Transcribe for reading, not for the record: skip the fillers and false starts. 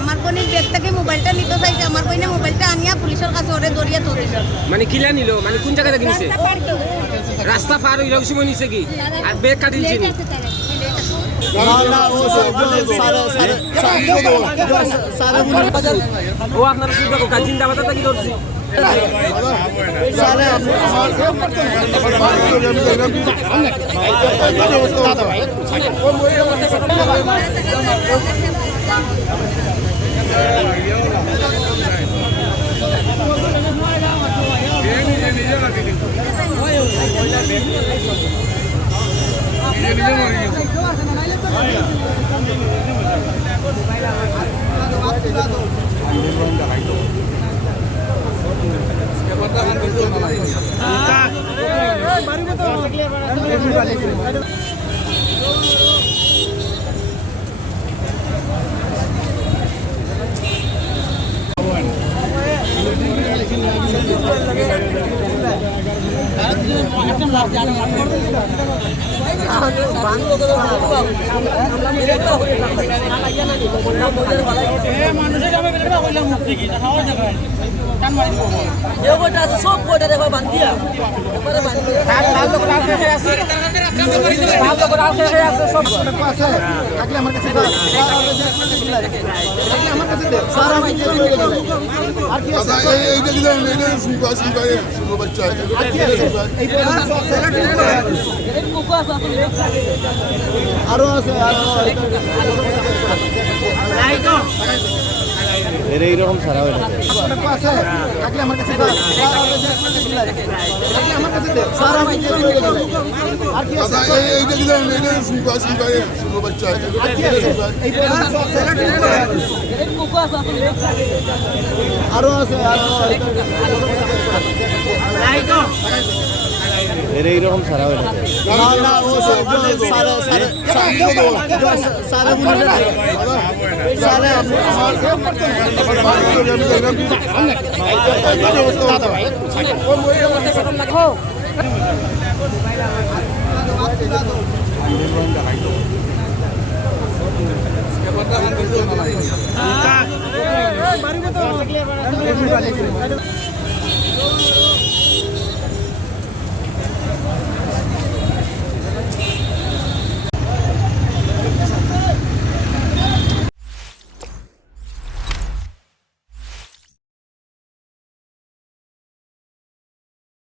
আমার বোনের ব্যাগ থেকে মোবাইলটা নিতে চাইছে, আমার বোনে মোবাইলটা আনিয়া পুলিশের কাছে ওরে দরিয়া তো মানে কিলা নিল, মানে কোন জায়গা থেকে নিছে? রাস্তা পার হইল সময় নিছে কি আর ব্যাগ কাটিলছে নি? ও আপনার জিন্দাবাদ কি করছি সব কয়টা দেখো বান্ধিয়া আরো আছে এইরকম ছাড়া হয়ে থাকলে আমার কাছে আরো আছে এইরকম ছাড়া হয়ে থাকে